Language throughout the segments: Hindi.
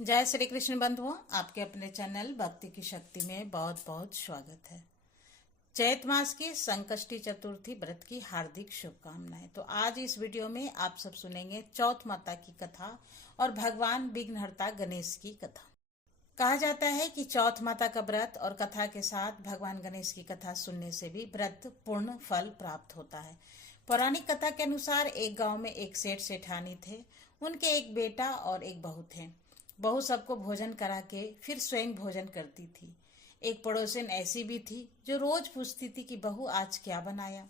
जय श्री कृष्ण बंधुओं, आपके अपने चैनल भक्ति की शक्ति में बहुत बहुत स्वागत है। चैत मास की संकष्टी चतुर्थी व्रत की हार्दिक शुभकामनाएं। तो आज इस वीडियो में आप सब सुनेंगे चौथ माता की कथा और भगवान विघ्नहर्ता गणेश की कथा। कहा जाता है कि चौथ माता का व्रत और कथा के साथ भगवान गणेश की कथा सुनने से भी व्रत पूर्ण फल प्राप्त होता है। पौराणिक कथा के अनुसार एक गांव में एक सेठ सेठानी थे। उनके एक बेटा और एक बहू थे। बहू सबको भोजन करा के फिर स्वयं भोजन करती थी। एक पड़ोसन ऐसी भी थी जो रोज पूछती थी कि बहू आज क्या बनाया,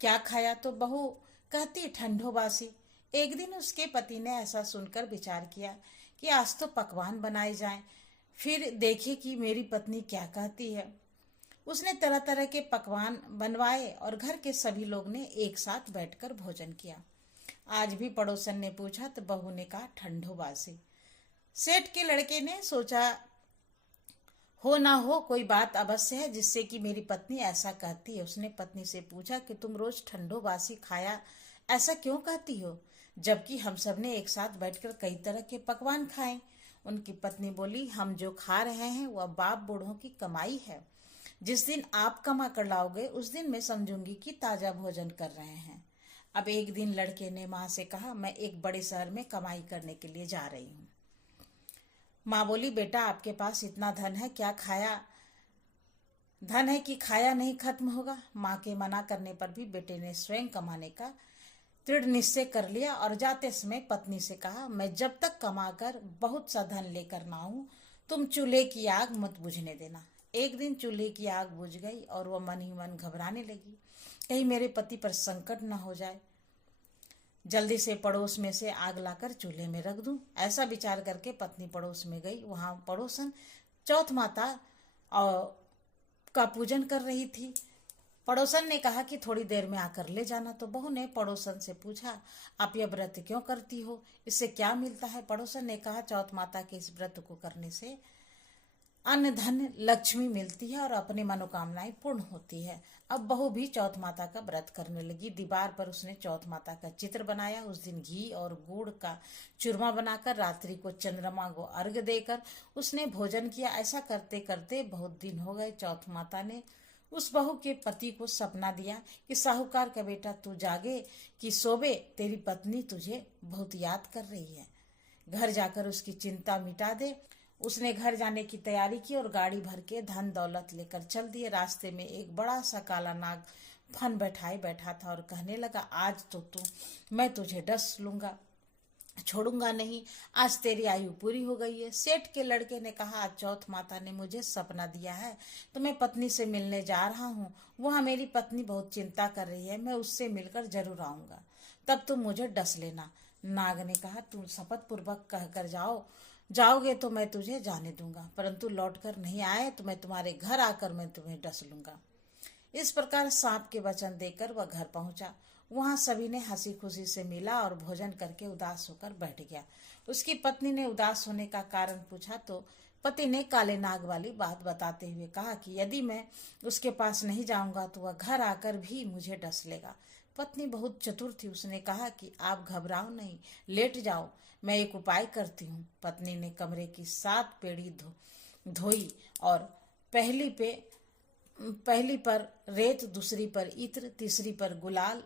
क्या खाया, तो बहू कहती ठंडो बासी। एक दिन उसके पति ने ऐसा सुनकर विचार किया कि आज तो पकवान बनाए जाएं, फिर देखे कि मेरी पत्नी क्या कहती है। उसने तरह तरह के पकवान बनवाए और घर के सभी लोग ने एक साथ बैठकर भोजन किया। आज भी पड़ोसन ने पूछा तो बहू ने कहा ठंडो बासी। सेठ के लड़के ने सोचा हो ना हो कोई बात अवश्य है जिससे कि मेरी पत्नी ऐसा कहती है। उसने पत्नी से पूछा कि तुम रोज ठंडो बासी खाया ऐसा क्यों कहती हो, जबकि हम सब ने एक साथ बैठकर कई तरह के पकवान खाए। उनकी पत्नी बोली, हम जो खा रहे हैं वह बाप बूढ़ों की कमाई है। जिस दिन आप कमा कर लाओगे उस दिन मैं समझूंगी कि ताजा भोजन कर रहे हैं। अब एक दिन लड़के ने माँ से कहा, मैं एक बड़े शहर में कमाई करने के लिए जा रही हूँ। माँ बोली, बेटा आपके पास इतना धन है, क्या खाया धन है कि खाया नहीं खत्म होगा। माँ के मना करने पर भी बेटे ने स्वयं कमाने का दृढ़ निश्चय कर लिया और जाते समय पत्नी से कहा, मैं जब तक कमाकर बहुत सा धन लेकर ना आऊं तुम चूल्हे की आग मत बुझने देना। एक दिन चूल्हे की आग बुझ गई और वह मन ही मन घबराने लगी, कहीं मेरे पति पर संकट न हो जाए, जल्दी से पड़ोस में से आग लाकर चूल्हे में रख दूं। ऐसा विचार करके पत्नी पड़ोस में गई। वहां पड़ोसन चौथ माता का पूजन कर रही थी। पड़ोसन ने कहा कि थोड़ी देर में आकर ले जाना। तो बहू ने पड़ोसन से पूछा, आप यह व्रत क्यों करती हो, इससे क्या मिलता है। पड़ोसन ने कहा, चौथ माता के इस व्रत को करने से अन्न धन लक्ष्मी मिलती है और अपनी मनोकामनाएं पूर्ण होती है। अब बहू भी चौथ माता का व्रत करने लगी। दीवार पर उसने चौथ माता का चित्र बनाया। उस दिन घी और गुड़ का चूरमा बनाकर रात्रि को चंद्रमा को अर्घ्य देकर उसने भोजन किया। ऐसा करते करते बहुत दिन हो गए। चौथ माता ने उस बहू के पति को सपना दिया कि साहूकार का बेटा तू जागे कि सोवे, तेरी पत्नी तुझे बहुत याद कर रही है, घर जाकर उसकी चिंता मिटा दे। उसने घर जाने की तैयारी की और गाड़ी भर के धन दौलत लेकर चल दिए। रास्ते में एक बड़ा सा काला नाग फन बैठाए बैठा था और कहने लगा, आज तो मैं तुझे डस लूंगा, छोड़ूंगा नहीं, आज तेरी आयु पूरी हो गई है। सेठ के लड़के ने कहा, आज चौथ माता ने मुझे सपना दिया है तो मैं पत्नी से मिलने जा रहा हूँ। वहाँ मेरी पत्नी बहुत चिंता कर रही है, मैं उससे मिलकर जरूर आऊंगा, तब तुम मुझे डस लेना। नाग ने कहा, तुम शपथ पूर्वक कहकर जाओगे तो मैं तुझे जाने दूंगा, परंतु लौट कर नहीं आए तो मैं तुम्हारे घर आकर मैं तुम्हें डस लूंगा। इस प्रकार सांप के वचन देकर वह घर पहुंचा। वहां सभी ने हंसी खुशी से मिला और भोजन करके उदास होकर बैठ गया। उसकी पत्नी ने उदास होने का कारण पूछा तो पति ने काले नाग वाली बात बताते हुए कहा कि यदि मैं उसके पास नहीं जाऊंगा तो वह घर आकर भी मुझे डस लेगा। पत्नी बहुत चतुर थी। उसने कहा कि आप घबराओ नहीं, लेट जाओ, मैं एक उपाय करती हूँ। पत्नी ने कमरे की 7 पेड़ी धोई और पहली पर रेत, दूसरी पर इत्र, तीसरी पर गुलाल,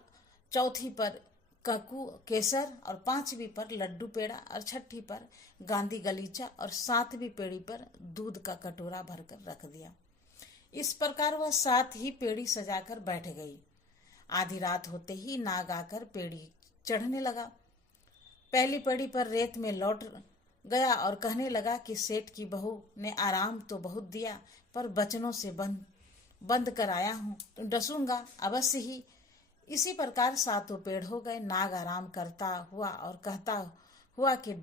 चौथी पर ककू केसर और 5वीं पर लड्डू पेड़ा और 6ठी पर गांधी गलीचा और 7वीं पेड़ी पर दूध का कटोरा भरकर रख दिया। इस प्रकार वह 7 ही पेड़ी सजाकर बैठ गई। आधी रात होते ही नाग आकर पेड़ी चढ़ने लगा। पहली पेड़ी पर रेत में लौट गया और कहने लगा कि सेठ की बहू ने आराम तो बहुत दिया पर वचनों से बंद कर आया हूँ, तो डसूंगा अवश्य ही। इसी प्रकार 7 पेड़ हो गए। नाग आराम करता हुआ और कहता हुआ कि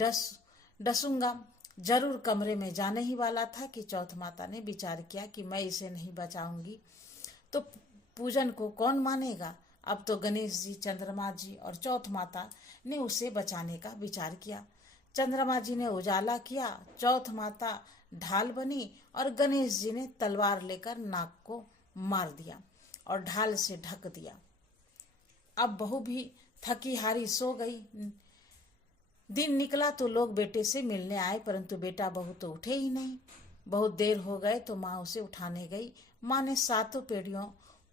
डसूंगा जरूर कमरे में जाने ही वाला था कि चौथ माता ने विचार किया कि मैं इसे नहीं बचाऊंगी तो पूजन को कौन मानेगा। अब तो गणेश जी, चंद्रमा जी और चौथ माता ने उसे बचाने का विचार किया। चंद्रमा जी ने उजाला किया, चौथ माता ढाल बनी और गणेश जी ने तलवार लेकर नाग को मार दिया और ढाल से ढक दिया। अब बहू भी थकी हारी सो गई। दिन निकला तो लोग बेटे से मिलने आए, परंतु बेटा बहू तो उठे ही नहीं। बहुत देर हो गए तो माँ उसे उठाने गई। माँ ने सातों पीढ़ियों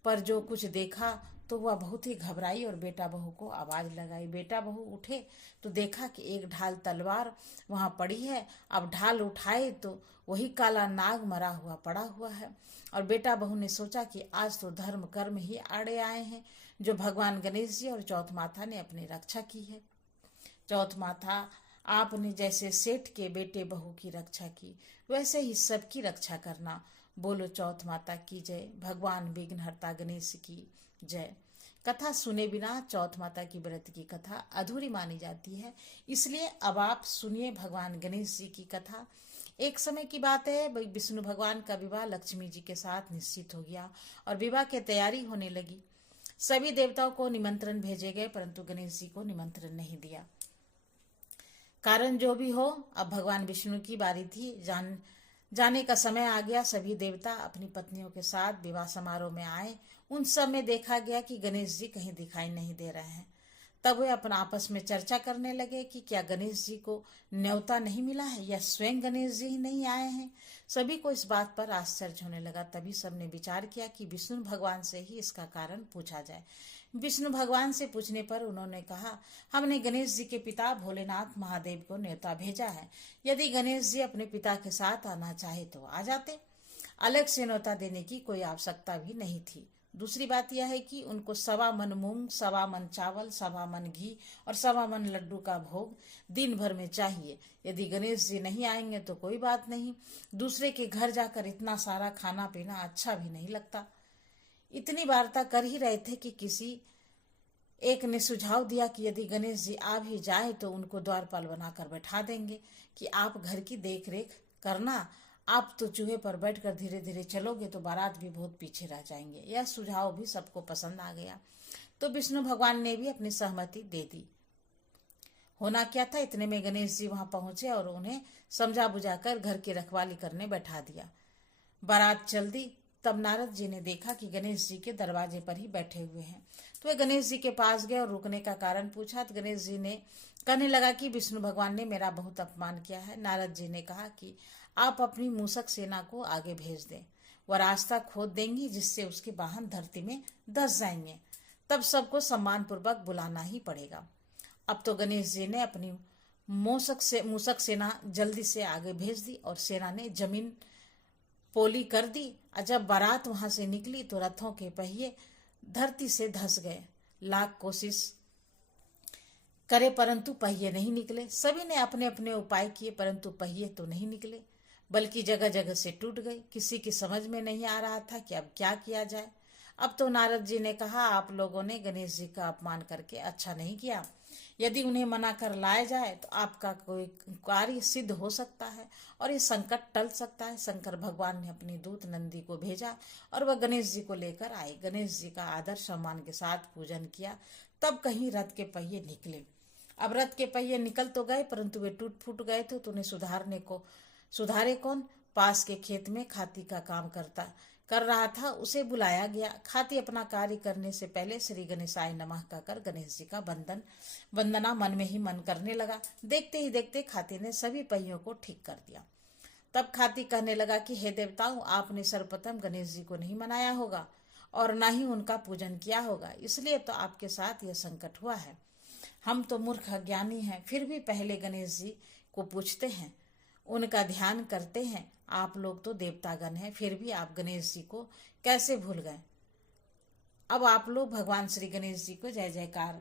पर जो कुछ देखा तो वह बहुत ही घबराई और बेटा बहू को आवाज लगाई। बेटा बहू उठे तो देखा कि एक ढाल तलवार वहां पड़ी है। अब ढाल उठाए तो वही काला नाग मरा हुआ पड़ा हुआ है। और बेटा बहू ने सोचा कि आज तो धर्म कर्म ही आड़े आए हैं, जो भगवान गणेश जी और चौथ माता ने अपनी रक्षा की है। चौथ माता, आपने जैसे सेठ के बेटे बहू की रक्षा की, वैसे ही सबकी रक्षा करना। बोलो चौथ माता की जय। भगवान विघ्नहर्ता गणेश की जय। कथा सुने बिना चौथ माता की व्रत की कथा अधूरी मानी जाती है, इसलिए अब आप सुनिए भगवान गणेश जी की कथा। एक समय की बात है, विष्णु भगवान का विवाह लक्ष्मी जी के साथ निश्चित हो गया और विवाह की तैयारी होने लगी। सभी देवताओं को निमंत्रण भेजे गए, परंतु गणेश जी को निमंत्रण नहीं दिया। कारण जो भी हो, अब भगवान विष्णु की बारी थी। जाने का समय आ गया। सभी देवता अपनी पत्नियों के साथ विवाह समारोह में आए। उन सब में देखा गया कि गणेश जी कहीं दिखाई नहीं दे रहे हैं। तब वे अपना आपस में चर्चा करने लगे कि क्या गणेश जी को न्योता नहीं मिला है या स्वयं गणेश जी ही नहीं आए हैं। सभी को इस बात पर आश्चर्य होने लगा। तभी सबने विचार किया कि विष्णु भगवान से ही इसका कारण पूछा जाए। विष्णु भगवान से पूछने पर उन्होंने कहा, हमने गणेश जी के पिता भोलेनाथ महादेव को न्योता भेजा है। यदि गणेश जी अपने पिता के साथ आना चाहे तो आ जाते। अलग से न्योता देने की कोई आवश्यकता भी नहीं थी। दूसरी बात यह है कि उनको 1.25 मन मूंग, 1.25 मन चावल, 1.25 मन घी और 1.25 मन लड्डू का भोग दिन भर में चाहिए। यदि गणेश जी नहीं आएंगे तो कोई बात नहीं, दूसरे के घर जाकर इतना सारा खाना पीना अच्छा भी नहीं लगता। इतनी वार्ता कर ही रहे थे कि किसी एक ने सुझाव दिया कि यदि गणेश जी आ भी जाए तो उनको द्वारपाल बनाकर बैठा देंगे कि आप घर की देख रेख करना। आप तो चूहे पर बैठकर धीरे धीरे चलोगे तो बारात भी बहुत पीछे रह जाएंगे। यह सुझाव भी सबको पसंद आ गया, तो विष्णु भगवान ने भी अपनी सहमति दे दी। होना क्या था, इतने में गणेश जी वहां पहुंचे और उन्हें समझा बुझाकर घर की रखवाली करने बैठा दिया। बारात चल दी। तब नारद जी ने देखा कि गणेश जी के दरवाजे पर ही बैठे हुए हैं, तो वे गणेश जी के पास गए और रुकने का कारण पूछा। तो गणेश जी ने कहने लगा कि विष्णु भगवान ने मेरा बहुत अपमान किया है। नारद जी ने कहा कि आप अपनी मूषक सेना को आगे भेज दें, वह रास्ता खोद देंगी जिससे उसके वाहन धरती में धंस जाएंगे। तब सबको सम्मान पूर्वक बुलाना ही पड़ेगा। अब तो गणेश जी ने अपनी मूषक सेना जल्दी से आगे भेज दी और सेना ने जमीन पोली कर दी। जब बारात वहां से निकली तो रथों के पहिए धरती से धंस गए। लाख कोशिश करे परंतु पहिए नहीं निकले। सभी ने अपने अपने उपाय किए, परंतु पहिए तो नहीं निकले, बल्कि जगह जगह से टूट गए। किसी की समझ में नहीं आ रहा था कि अब क्या किया जाए। अब तो नारद जी ने कहा, आप लोगों ने गणेश जी का अपमान करके अच्छा नहीं किया। यदि उन्हें मना कर लाया जाए तो आपका कोई कार्य सिद्ध हो सकता है और ये संकट टल सकता है। शंकर भगवान ने अपनी दूत नंदी को भेजा और वह गणेश जी को लेकर आए। गणेश जी का आदर सम्मान के साथ पूजन किया। तब कहीं रथ के पहिए निकले। अब रथ के पहिए निकल तो गए, परंतु वे टूट फूट गए थे, तो उन्हें सुधारे कौन। पास के खेत में खाती का काम कर रहा था, उसे बुलाया गया। खाती अपना कार्य करने से पहले श्री गणेशाय नमः कहकर गणेश जी का वंदना मन में ही मन करने लगा। देखते ही देखते खाती ने सभी पहियों को ठीक कर दिया। तब खाती कहने लगा कि हे देवताओं, आपने सर्वप्रथम गणेश जी को नहीं मनाया होगा और ना ही उनका पूजन किया होगा, इसलिए तो आपके साथ यह संकट हुआ है। हम तो मूर्ख अज्ञानी हैं, फिर भी पहले गणेश जी को पूछते हैं, उनका ध्यान करते हैं। आप लोग तो देवतागण हैं, फिर भी आप गणेश जी को कैसे भूल गए। अब आप लोग भगवान श्री गणेश जी को जय जयकार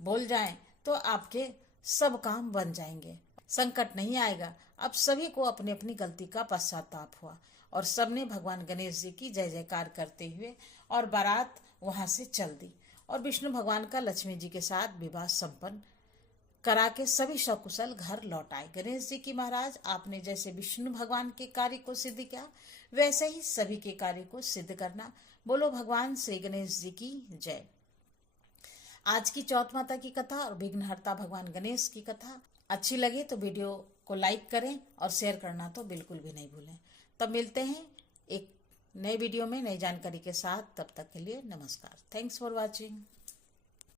बोल जाएं तो आपके सब काम बन जाएंगे, संकट नहीं आएगा। अब सभी को अपनी अपनी गलती का पश्चाताप हुआ और सबने भगवान गणेश जी की जय जयकार करते हुए और बारात वहां से चल दी और विष्णु भगवान का लक्ष्मी जी के साथ विवाह संपन्न करा के सभी सकुशल घर लौट आए। गणेश जी की महाराज, आपने जैसे विष्णु भगवान के कार्य को सिद्ध किया, वैसे ही सभी के कार्य को सिद्ध करना। बोलो भगवान श्री गणेश जी की जय। आज की चौथ माता की कथा और विघ्नहर्ता भगवान गणेश की कथा अच्छी लगे तो वीडियो को लाइक करें और शेयर करना तो बिल्कुल भी नहीं भूलें। तब मिलते हैं एक नए वीडियो में नई जानकारी के साथ। तब तक के लिए नमस्कार। Thanks for watching.